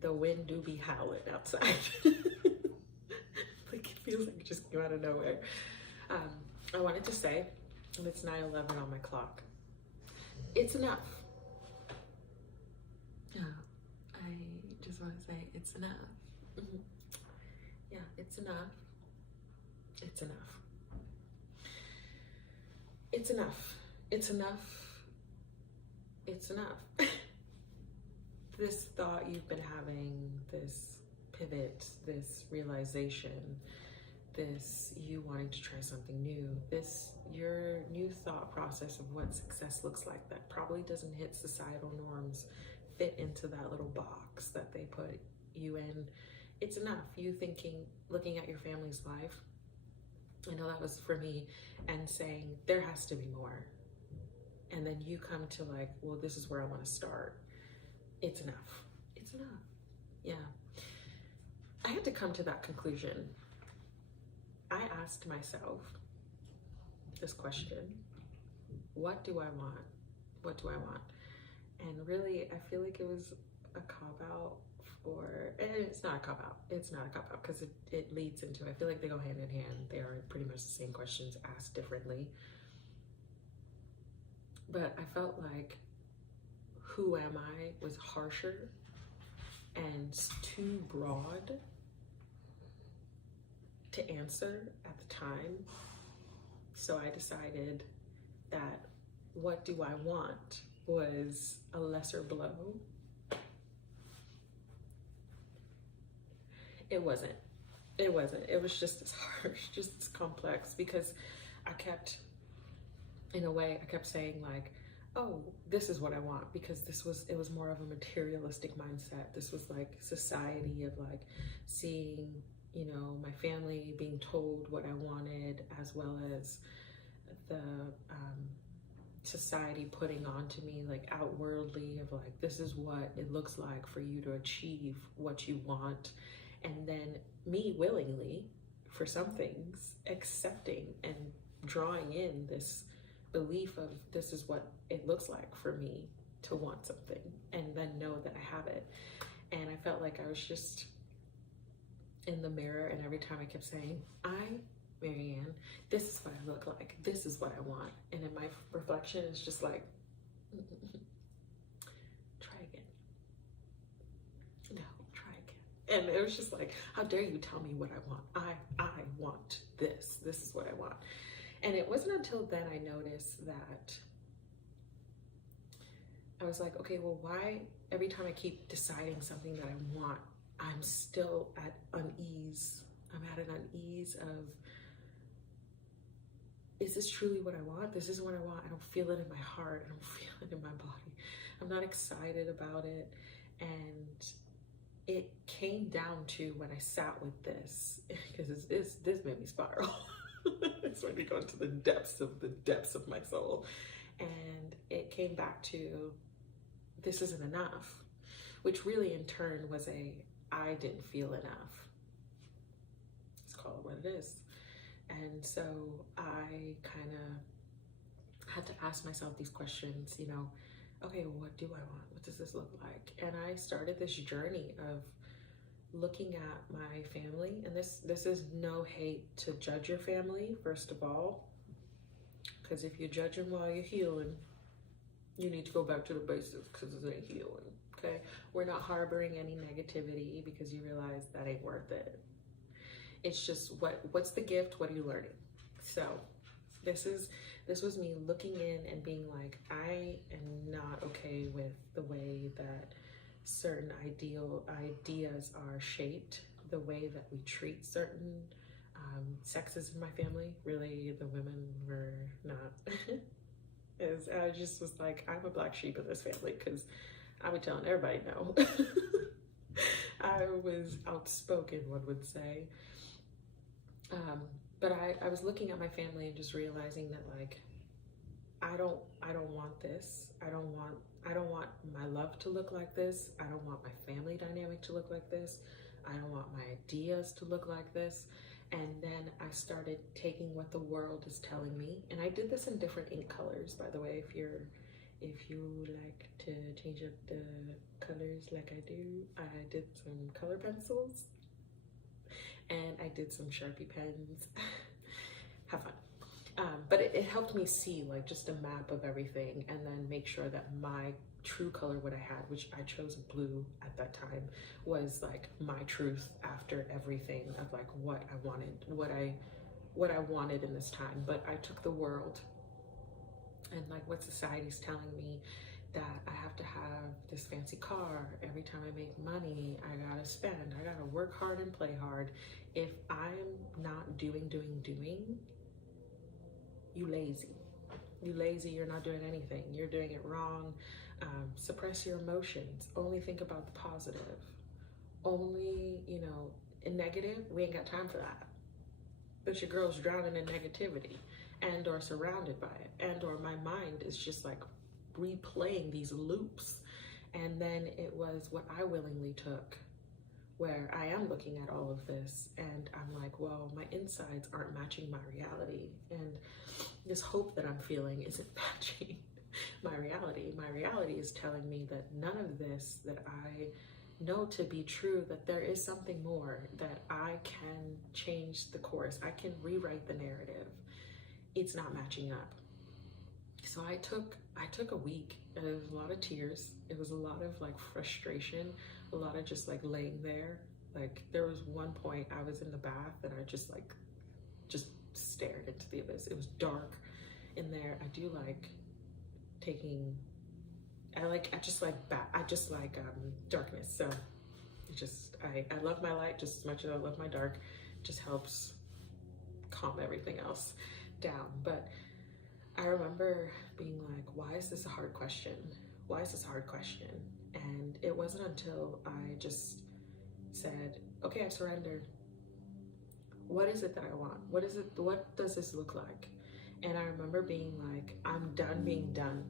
The wind do be howling outside. Like it feels like it just came out of nowhere. I wanted to say, and it's 9:11 on my clock, it's enough. Yeah, I just want to say it's enough. Yeah, it's enough. It's enough. It's enough. It's enough. It's enough. This thought you've been having, this pivot, this realization, this you wanting to try something new, this your new thought process of what success looks like that probably doesn't hit societal norms, fit into that little box that they put you in. It's enough. You thinking, looking at your family's life, I know that was for me, and saying there has to be more. And then you come to like, well, this is where I want to start. It's enough. It's enough. Yeah. I had to come to that conclusion. I asked myself this question: what do I want? What do I want? And really, I feel like it was a cop-out and it's not a cop-out. It's not a cop-out because it leads into, I feel like they go hand in hand. They are pretty much the same questions asked differently. But I felt like who am I was harsher and too broad to answer at the time. So I decided that what do I want was a lesser blow. It wasn't. It wasn't. It was just as harsh, just as complex, because I kept, in a way, I kept saying like, oh, this is what I want, because it was more of a materialistic mindset. This was like society of like seeing, you know, my family being told what I wanted, as well as the society putting onto me like outwardly of like, this is what it looks like for you to achieve what you want. And then me willingly, for some things, accepting and drawing in this belief of this is what it looks like for me to want something, and then know that I have it. And I felt like I was just in the mirror, and every time I kept saying, Marianne, this is what I look like, this is what I want. And in my reflection, it's just like, try again. No, try again. And it was just like, how dare you tell me what I want? I want this. This is what I want. And it wasn't until then I noticed that I was like, okay, well, why every time I keep deciding something that I want, I'm still at unease. I'm at an unease of, is this truly what I want? This isn't what I want. I don't feel it in my heart. I don't feel it in my body. I'm not excited about it. And it came down to when I sat with this, because this made me spiral. It's made me go into the depths of my soul. And it came back to, this isn't enough, which really in turn was I didn't feel enough. Let's call it what it is. And so I kind of had to ask myself these questions, you know, okay, well, what do I want? What does this look like? And I started this journey of looking at my family, and this is no hate to judge your family, first of all, because if you judge them while you're healing, you need to go back to the basics, because it ain't healing. Okay, we're not harboring any negativity, because you realize that ain't worth it. It's just what's the gift? What are you learning? So this was me looking in and being like, I am not okay with the way that certain ideas are shaped, the way that we treat certain sexes in my family. Really, the women were not. I just was like, I'm a black sheep in this family, because I was telling everybody no. I was outspoken, one would say. But I was looking at my family and just realizing that like, I don't want this. I don't want my love to look like this. I don't want my family dynamic to look like this. I don't want my ideas to look like this. And then I started taking what the world is telling me. And I did this in different ink colors, by the way, if you're if you like to change up the colors like I do, I did some color pencils and I did some Sharpie pens. Have fun. But it helped me see like just a map of everything and then make sure that my true color, what I had, which I chose blue at that time, was like my truth after everything of like what I wanted, what I wanted in this time. But I took the world and like what society's telling me, that I have to have this fancy car every time I make money, I gotta spend, I gotta work hard and play hard. If I'm not doing, you lazy. You lazy, you're not doing anything. You're doing it wrong. Suppress your emotions. Only think about the positive. Only, you know, in negative, we ain't got time for that. But your girl's drowning in negativity and or surrounded by it. And or my mind is just like replaying these loops. And then it was what I willingly took, where I am looking at all of this and I'm like, well, my insides aren't matching my reality. And this hope that I'm feeling isn't matching my reality. My reality is telling me that none of this that I know to be true, that there is something more, that I can change the course. I can rewrite the narrative. It's not matching up. So I took a week, and it was a lot of tears. It was a lot of like frustration, a lot of just like laying there. Like there was one point I was in the bath and I just stared into the abyss. It was dark in there. I do like taking, I just like darkness. So I love my light just as much as I love my dark. It just helps calm everything else down. But I remember being like, why is this a hard question? Why is this a hard question? And it wasn't until I just said, okay, I surrendered. What is it that I want? What does this look like? And I remember being like, I'm done being done.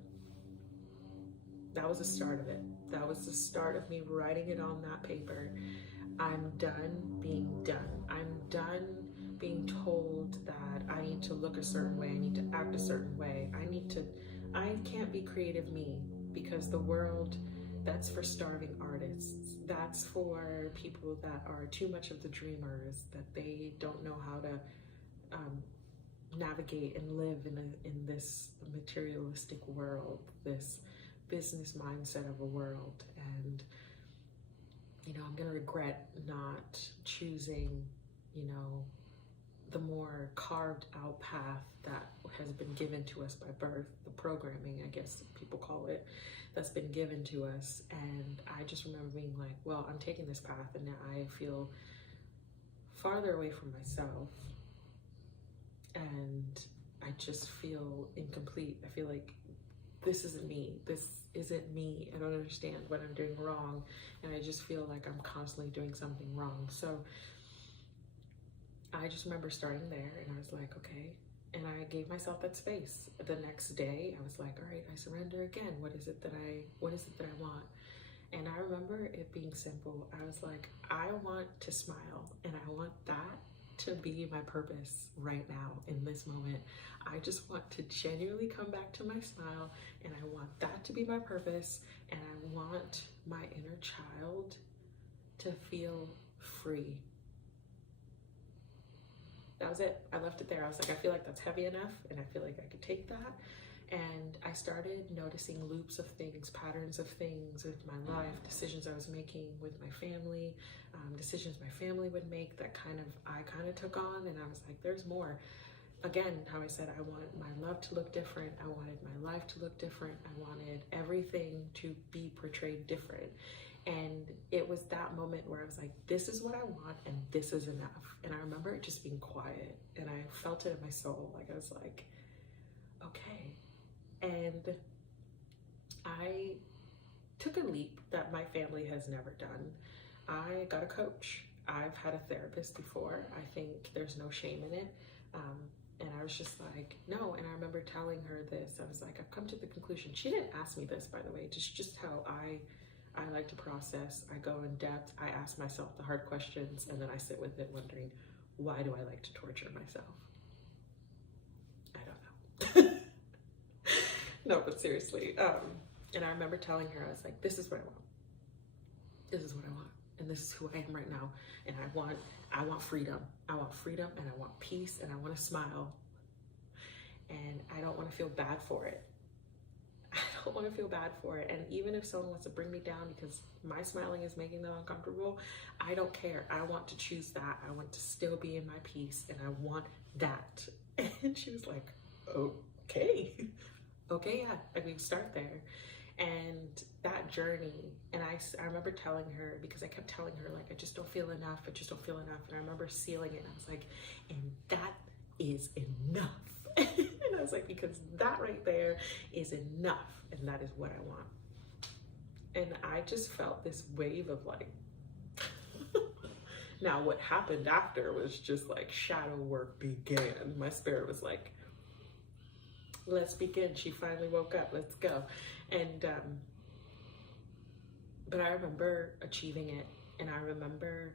That was the start of it. That was the start of me writing it on that paper. I'm done being done. I'm done being told that I need to look a certain way, I need to act a certain way, I can't be creative me, because the world, that's for starving artists. That's for people that are too much of the dreamers, that they don't know how to navigate and live in this materialistic world, this business mindset of a world. And, you know, I'm gonna regret not choosing, you know, the more carved out path that has been given to us by birth, the programming, I guess people call it, that's been given to us. And I just remember being like, well, I'm taking this path and now I feel farther away from myself and I just feel incomplete. I feel like this isn't me. This isn't me. I don't understand what I'm doing wrong. And I just feel like I'm constantly doing something wrong. So I just remember starting there and I was like, okay. And I gave myself that space. The next day, I was like, all right, I surrender again. What is it that I want? And I remember it being simple. I was like, I want to smile and I want that to be my purpose right now in this moment. I just want to genuinely come back to my smile and I want that to be my purpose. And I want my inner child to feel free. That was it. I left it there. I was like, I feel like that's heavy enough and I feel like I could take that. And I started noticing loops of things, patterns of things with my life, decisions I was making with my family, decisions my family would make that I kind of took on. And I was like, there's more. Again, how I said, I wanted my love to look different. I wanted my life to look different. I wanted everything to be portrayed different. And it was that moment where I was like, this is what I want and this is enough. And I remember it just being quiet and I felt it in my soul. Like I was like, okay. And I took a leap that my family has never done. I got a coach. I've had a therapist before. I think there's no shame in it. And I was just like, no. And I remember telling her this. I was like, I've come to the conclusion. She didn't ask me this, by the way, just how I like to process. I go in depth. I ask myself the hard questions and then I sit with it wondering, why do I like to torture myself? I don't know. No, but seriously. And I remember telling her, I was like, this is what I want. This is what I want. And this is who I am right now. And I want freedom. I want freedom, and I want peace, and I want to smile. And I don't want to feel bad for it. I don't want to feel bad for it. And even if someone wants to bring me down because my smiling is making them uncomfortable, I don't care. I want to choose that. I want to still be in my peace, and I want that. And she was like, okay. Okay, yeah, I mean, start there. And that journey, and I remember telling her, because I kept telling her, like, I just don't feel enough. I just don't feel enough. And I remember sealing it, and I was like, and that is enough. And I was like, because that right there is enough, and that is what I want. And I just felt this wave of like, now what happened after was just like shadow work began. My spirit was like, let's begin. She finally woke up, let's go. And but I remember achieving it, and I remember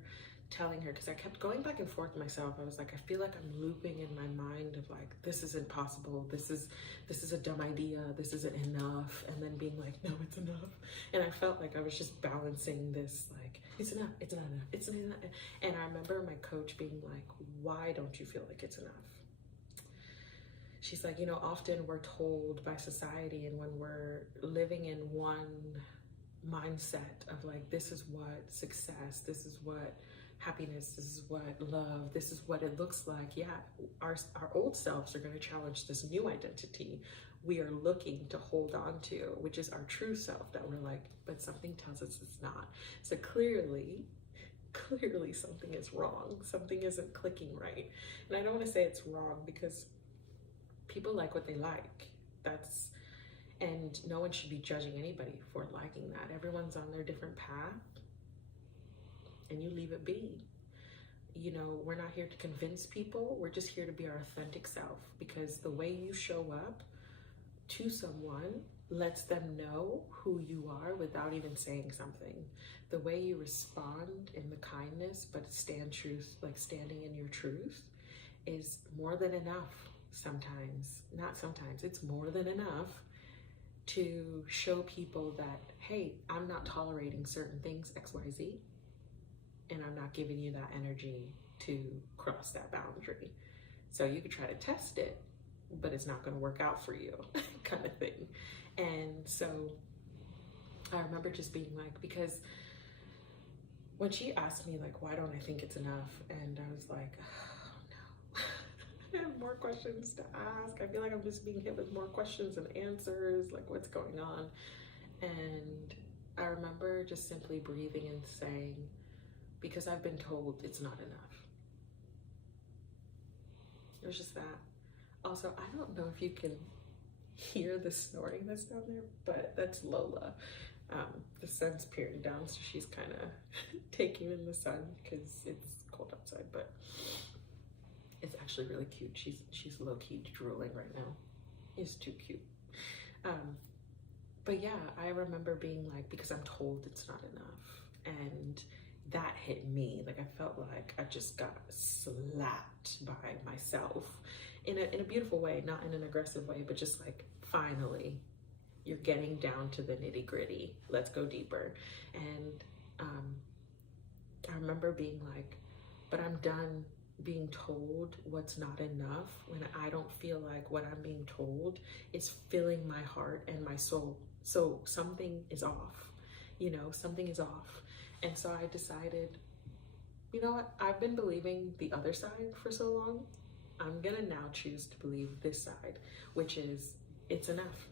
telling her, because I kept going back and forth myself. I was like, I feel like I'm looping in my mind of like, this is impossible, this is a dumb idea, this isn't enough, and then being like, no, it's enough. And I felt like I was just balancing this, like, it's enough, it's not enough, it's not enough. And I remember my coach being like, why don't you feel like it's enough? She's like, you know, often we're told by society, and when we're living in one mindset of like, this is what success, this is what happiness, this is what love, this is what it looks like. Yeah, our old selves are going to challenge this new identity we are looking to hold on to, which is our true self, that we're like, but something tells us it's not. So clearly something is wrong. Something isn't clicking right. And I don't want to say it's wrong, because people like what they like. And no one should be judging anybody for liking that. Everyone's on their different path, and you leave it be. You know, we're not here to convince people. We're just here to be our authentic self, because the way you show up to someone lets them know who you are without even saying something. The way you respond in the kindness, but standing in your truth, is more than enough. It's more than enough to show people that, hey, I'm not tolerating certain things, XYZ, and I'm not giving you that energy to cross that boundary. So you could try to test it, but it's not going to work out for you, kind of thing. And so I remember just being like, because when she asked me, like, why don't I think it's enough? And I was like, oh no, I have more questions to ask. I feel like I'm just being hit with more questions and answers, like, what's going on? And I remember just simply breathing and saying, because I've been told it's not enough. It was just that. Also, I don't know if you can hear the snoring that's down there, but that's Lola. The sun's peering down, so she's kind of taking in the sun because it's cold outside, but it's actually really cute. She's low-key drooling right now. It's too cute. But yeah, I remember being like, because I'm told it's not enough, and that hit me. Like, I felt like I just got slapped by myself in a beautiful way, not in an aggressive way, but just like, finally, you're getting down to the nitty gritty. Let's go deeper. And I remember being like, but I'm done being told what's not enough when I don't feel like what I'm being told is filling my heart and my soul. So something is off, something is off. And so I decided, you know what? I've been believing the other side for so long. I'm gonna now choose to believe this side, which is, it's enough.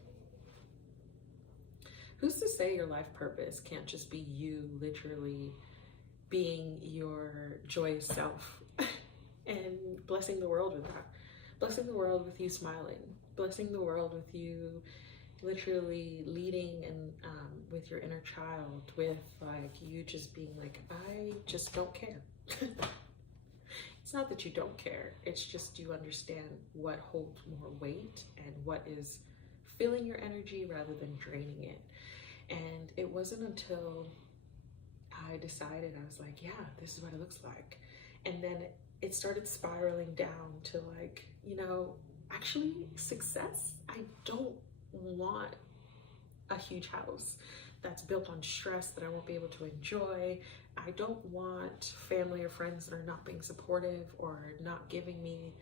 Who's to say your life purpose can't just be you literally being your joyous self and blessing the world with that? Blessing the world with you smiling, blessing the world with you literally leading and with your inner child, with like you just being like, I just don't care. It's not that you don't care, it's just you understand what holds more weight and what is filling your energy rather than draining it. And it wasn't until I decided, I was like, yeah, this is what it looks like. And then it started spiraling down to like, actually success, I don't want a huge house that's built on stress that I won't be able to enjoy. I don't want family or friends that are not being supportive or not giving me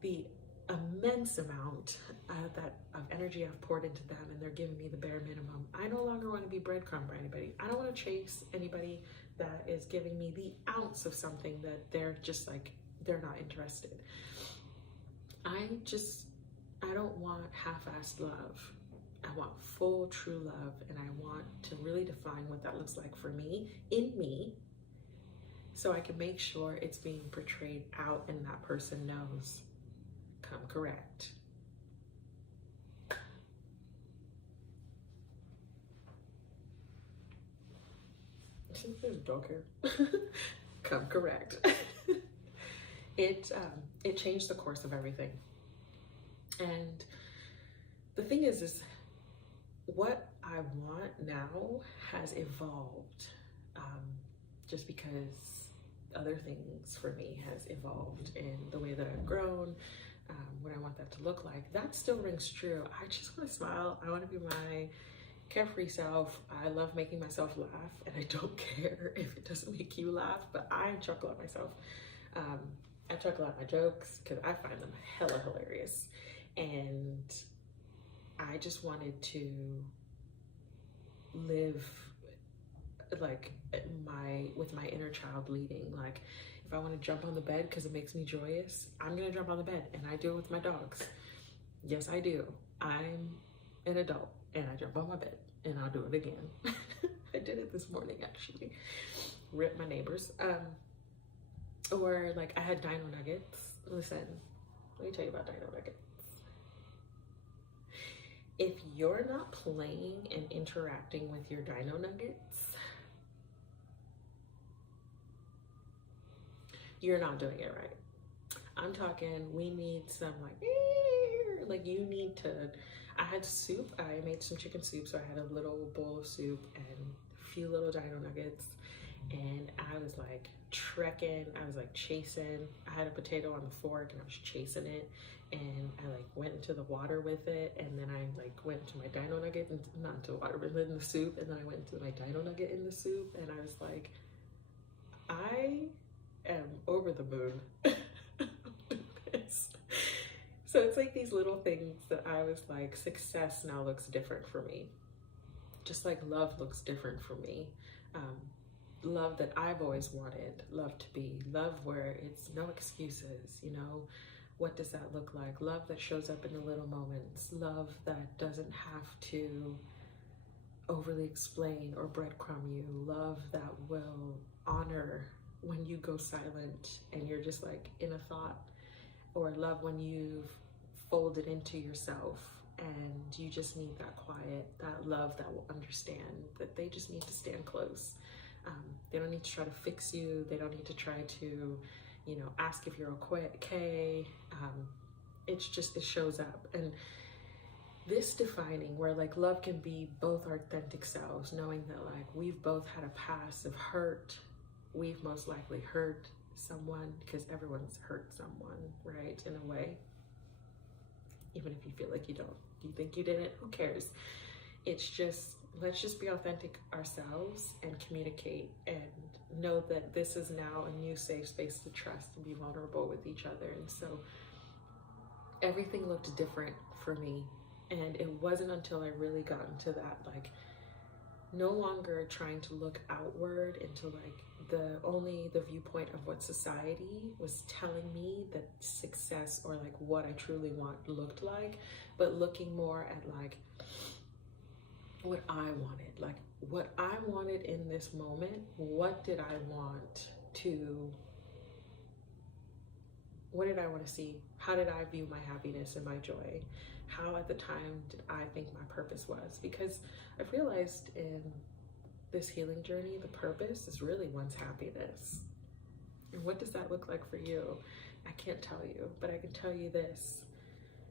the immense amount of energy I've poured into them, and they're giving me the bare minimum. I no longer want to be breadcrumb for anybody. I don't want to chase anybody that is giving me the ounce of something that they're just like, they're not interested. I don't want half-assed love. I want full, true love, and I want to really define what that looks like for me, in me, so I can make sure it's being portrayed out and that person knows. Come correct. There's a dog here. Come correct. It changed the course of everything. And the thing is what I want now has evolved, just because other things for me has evolved in the way that I've grown, what I want that to look like. That still rings true. I just want to smile. I want to be my carefree self. I love making myself laugh, and I don't care if it doesn't make you laugh, but I chuckle at myself. I chuckle at my jokes because I find them hella hilarious. And I just wanted to live like with my inner child leading. Like, if I want to jump on the bed because it makes me joyous, I'm gonna jump on the bed, and I do it with my dogs. Yes, I do. I'm an adult, and I jump on my bed, and I'll do it again. I did it this morning, actually. Rip my neighbors. Or like, I had dino nuggets. Listen, let me tell you about dino nuggets. If you're not playing and interacting with your dino nuggets, you're not doing it right. I'm talking, we need some like you need to, I had soup, I made some chicken soup, so I had a little bowl of soup and a few little dino nuggets, and I was like trekking, I was like chasing, I had a potato on the fork and I was chasing it, and I like went into the water with it, and then I like went into my dino nugget, and not into the water, but in the soup, and then I went into my dino nugget in the soup, and I was like, I am over the moon. This. So it's like these little things that I was like, success now looks different for me. Just like love looks different for me. Love that I've always wanted love to be. Love where it's no excuses, you know? What does that look like? Love that shows up in the little moments. Love that doesn't have to overly explain or breadcrumb you. Love that will honor when you go silent and you're just like in a thought. Or love when you've folded into yourself and you just need that quiet, that love that will understand that they just need to stand close. They don't need to try to fix you. They don't need to try to, you know, ask if you're okay. It's just, it shows up. And this defining where like love can be both our authentic selves, knowing that like we've both had a past of hurt. We've most likely hurt someone, because everyone's hurt someone, right? In a way, even if you feel like you don't, you think you didn't, who cares? It's just, let's just be authentic ourselves and communicate and know that this is now a new safe space to trust and be vulnerable with each other. And so everything looked different for me. And it wasn't until I really got into that, like, no longer trying to look outward into like the viewpoint of what society was telling me that success or like what I truly want looked like, but looking more at like what I wanted, like what I wanted in this moment. What did I want to see? How did I view my happiness and my joy? How at the time did I think my purpose was? Because I've realized in this healing journey, the purpose is really one's happiness. And what does that look like for you? I can't tell you, but I can tell you this: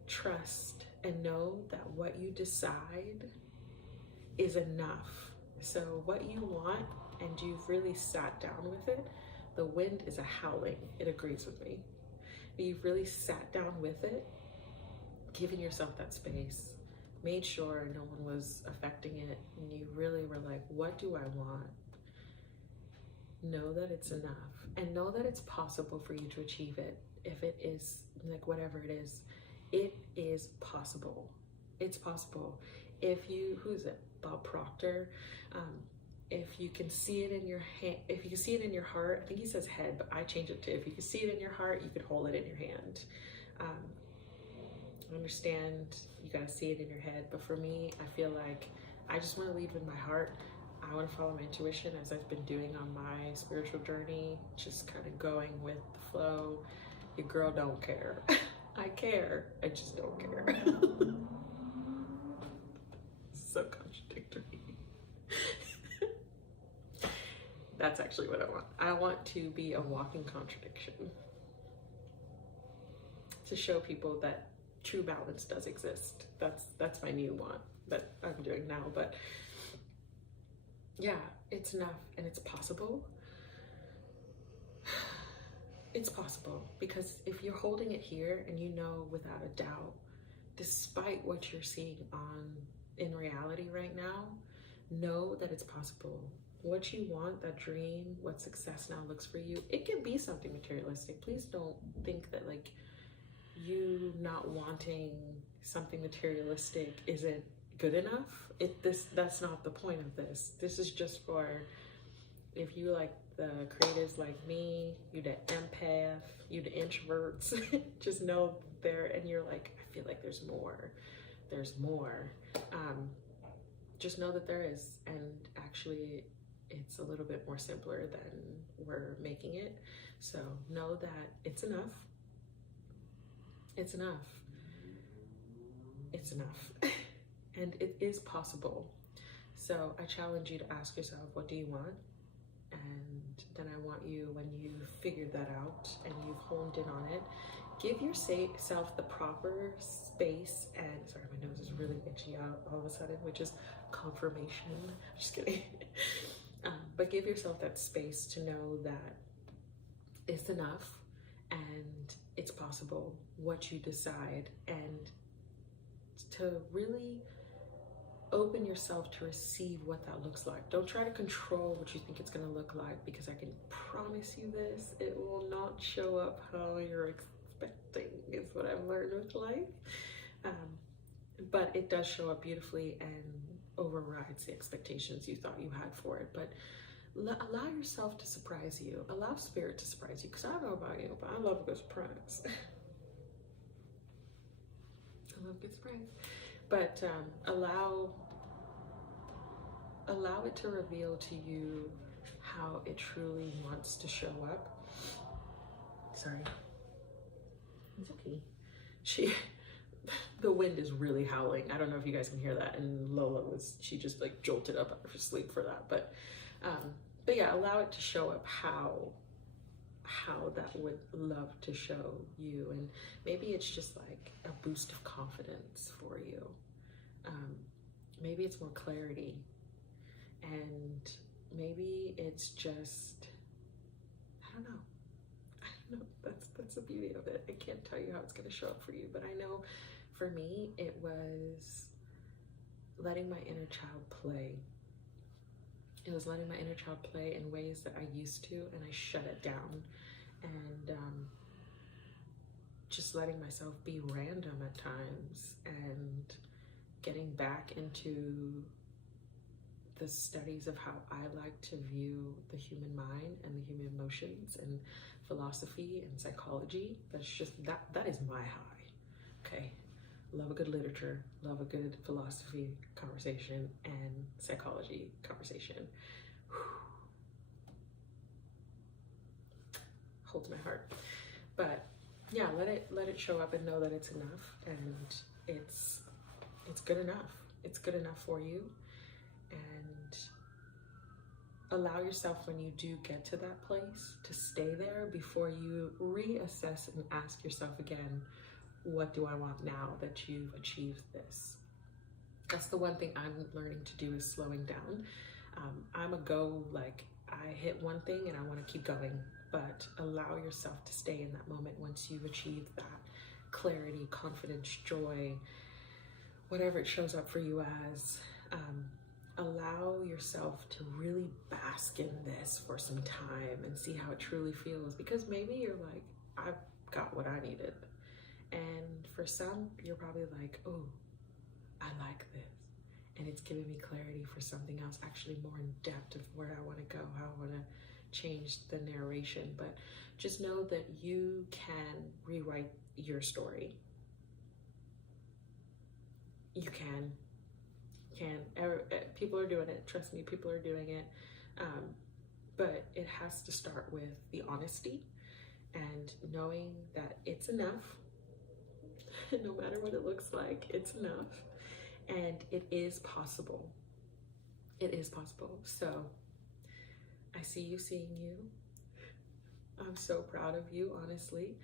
trust and know that what you decide is enough. So what you want, and you've really sat down with it, the wind is a howling, it agrees with me. But you've really sat down with it, giving yourself that space, made sure no one was affecting it, and you really were like, what do I want? Know that it's enough, and know that it's possible for you to achieve it. If it is, like, whatever it is possible. It's possible. If you, who is it? Bob Proctor. If you can see it in your hand, if you can see it in your heart, I think he says head, but I change it to, if you can see it in your heart, you can hold it in your hand. I understand you gotta see it in your head, but for me, I feel like I just want to lead with my heart. I want to follow my intuition, as I've been doing on my spiritual journey, just kind of going with the flow. Your girl don't care. I care, I just don't care. So contradictory. That's actually what I want. I want to be a walking contradiction, to show people that true balance does exist. That's my new one that I'm doing now. But yeah, it's enough, and it's possible. It's possible, because if you're holding it here and you know without a doubt, despite what you're seeing in reality right now, know that it's possible. What you want, that dream, what success now looks for you, it can be something materialistic. Please don't think that, like, you not wanting something materialistic isn't good enough. That's not the point of this. This is just for, if you like the creatives like me, you the empath, you the introverts, just know there, and you're like, I feel like there's more. Just know that there is, and actually it's a little bit more simpler than we're making it. So know that it's enough. It's enough. It's enough. And it is possible. So I challenge you to ask yourself, what do you want? And then I want you, when you've figured that out and you've honed in on it, give yourself the proper space, and sorry, my nose is really itchy out all of a sudden, which is confirmation. Just kidding. But give yourself that space to know that it's enough and it's possible, what you decide, and to really open yourself to receive what that looks like. Don't try to control what you think it's going to look like, because I can promise you this, it will not show up how you're expecting, is what I've learned with life. But it does show up beautifully and overrides the expectations you thought you had for it. But allow yourself to surprise you. Allow spirit to surprise you, because I don't know about you, but I love a good surprise. I love a good surprise. But allow it to reveal to you how it truly wants to show up. Sorry. It's okay. The wind is really howling. I don't know if you guys can hear that. And Lola she just like jolted up out of her sleep for that. But yeah, allow it to show up how that would love to show you. And maybe it's just like a boost of confidence for you. Maybe it's more clarity, and maybe it's just, I don't know. That's the beauty of it. I can't tell you how it's going to show up for you, but I know for me, it was letting my inner child play. It was letting my inner child play in ways that I used to, and I shut it down. And just letting myself be random at times, and getting back into the studies of how I like to view the human mind and the human emotions, and philosophy and psychology. That's just, that is my high. Okay. Love a good literature, love a good philosophy conversation, and psychology conversation. Holds my heart. But yeah, let it show up, and know that it's enough, and it's good enough. It's good enough for you. And allow yourself, when you do get to that place, to stay there before you reassess and ask yourself again, what do I want now that you've achieved this? That's the one thing I'm learning to do, is slowing down. I'm a go, like, I hit one thing and I want to keep going, but allow yourself to stay in that moment once you've achieved that clarity, confidence, joy, whatever it shows up for you as, allow yourself to really bask in this for some time and see how it truly feels, because maybe you're like, I've got what I needed. And for some, you're probably like, oh, I like this. And it's giving me clarity for something else, actually more in depth of where I want to go, how I want to change the narration. But just know that you can rewrite your story. You can. People are doing it. Trust me, people are doing it. But it has to start with the honesty and knowing that it's enough. No matter what it looks like, it's enough. And it is possible. It is possible. So I see you seeing you. I'm so proud of you, honestly.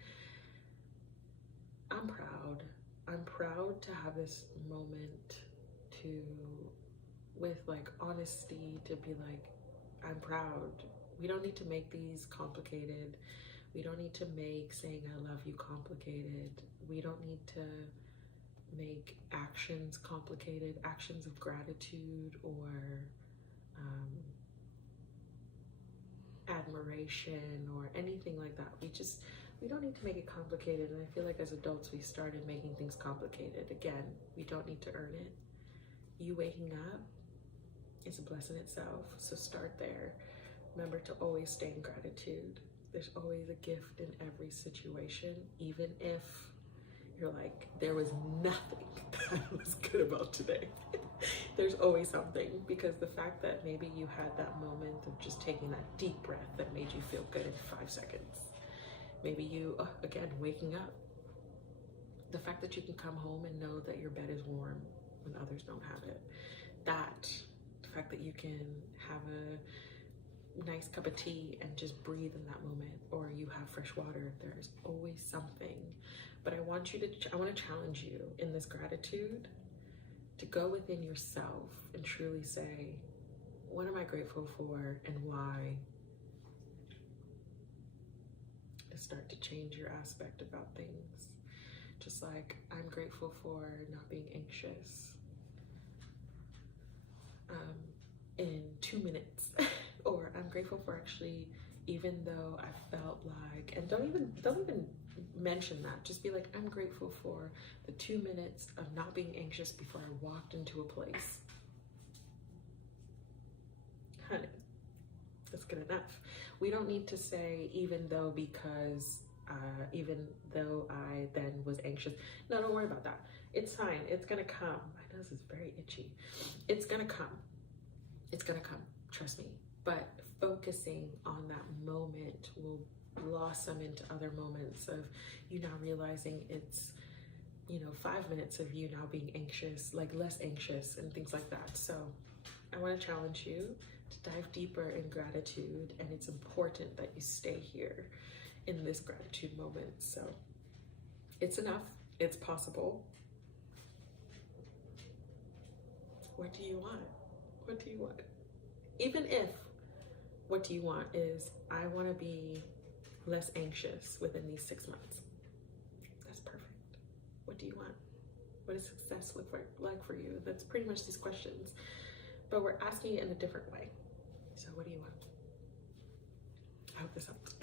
I'm proud. I'm proud to have this moment with like honesty, to be like, I'm proud. We don't need to make these complicated. We don't need to make saying I love you complicated. We don't need to make actions complicated, actions of gratitude or admiration or anything like that. We don't need to make it complicated. And I feel like as adults, we started making things complicated. Again, we don't need to earn it. You waking up is a blessing itself. So start there. Remember to always stay in gratitude. There's always a gift in every situation, even if you're like, there was nothing that was good about today. There's always something, because the fact that maybe you had that moment of just taking that deep breath that made you feel good in 5 seconds. Maybe you, again, waking up. The fact that you can come home and know that your bed is warm when others don't have it. The fact that you can have a nice cup of tea and just breathe in that moment, or you have fresh water. There's always something. But I want to challenge you in this gratitude to go within yourself and truly say, what am I grateful for and why? To start to change your aspect about things. Just like, I'm grateful for not being anxious in 2 minutes. Or I'm grateful for actually, even though I felt like, and don't even mention that, just be like, I'm grateful for the 2 minutes of not being anxious before I walked into a place. Honey, that's good enough. We don't need to say, even though, because even though I then was anxious. No, don't worry about that. It's fine. It's gonna come. My nose is very itchy. It's gonna come. It's gonna come. Trust me. But focusing on that moment will blossom into other moments of you now realizing it's, 5 minutes of you now being anxious, like less anxious and things like that. So I want to challenge you to dive deeper in gratitude, and it's important that you stay here in this gratitude moment. So it's enough. It's possible. What do you want? What do you want? Even if what do you want is, I want to be less anxious within these 6 months. That's perfect. What do you want? What does success look like for you? That's pretty much these questions, but we're asking it in a different way. So what do you want? I hope this helped.